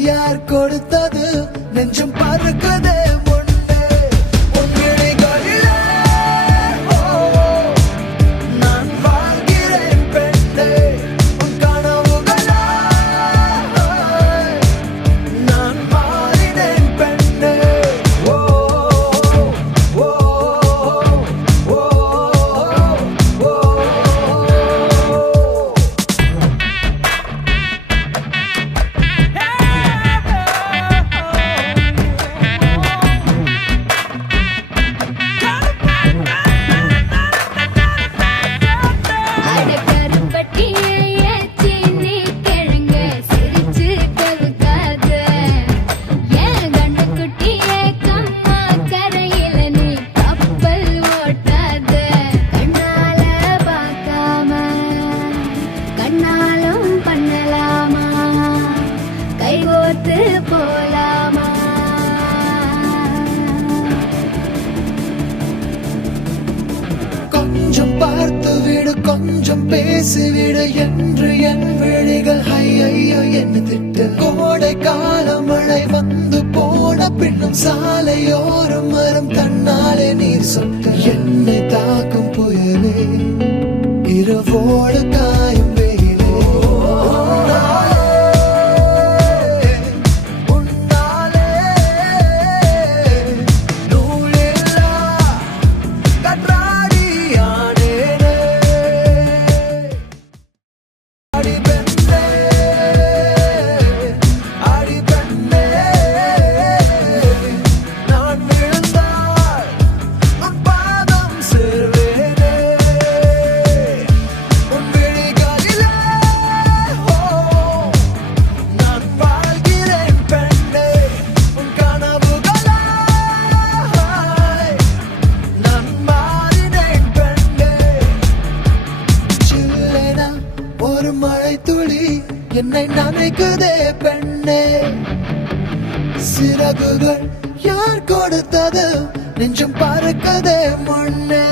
யார் கொடுத்தது நெஞ்சம் பறக்குதே கொஞ்சம் பார்த்து விடு கொஞ்சம் பேசிவிடு என்று என் விழிகள் ஐயோ என்ன திட்டு கோடை கால மழை வந்து போன பின்னும் சாலையோரம் மரம் தன்னாலே நீர் சொட்டு என்னை தாக்கும் புயலே இரவோடு காயும் மழை துளி என்னை நினைக்குதே பெண்ணே சிறகுகள் யார் கொடுத்தது நெஞ்சம் பறக்குதே முன்னே